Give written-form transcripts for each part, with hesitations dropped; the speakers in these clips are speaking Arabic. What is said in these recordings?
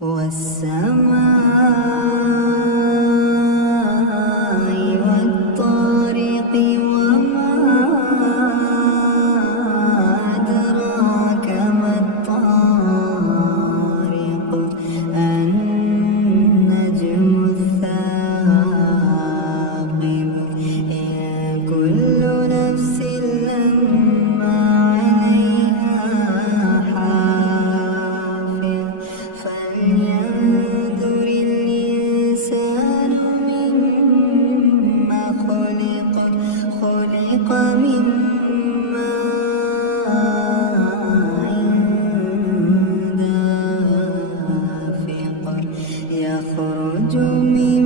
والسماء والطارق وما أدراك ما الطارق النجم الثاقب كل نفس لما عليها حافظ فلينظر الإنسان مما خلق من ماء دافق يخرج من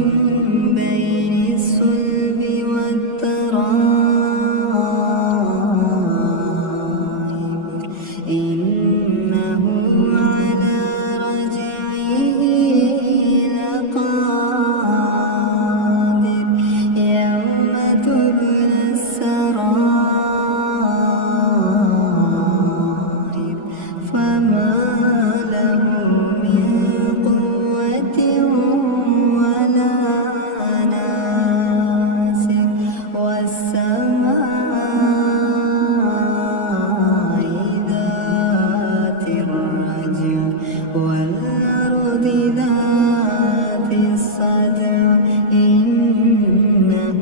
بين الصلب والترائب إنه على رجعه لقادر يوم تبلى السرائر فما له من قوة ولا ناصر والسماء ذات الرجع والأرض ذات الصدع إنه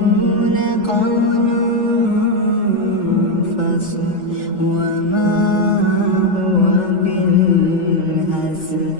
لقول فصل وما هو بالهزل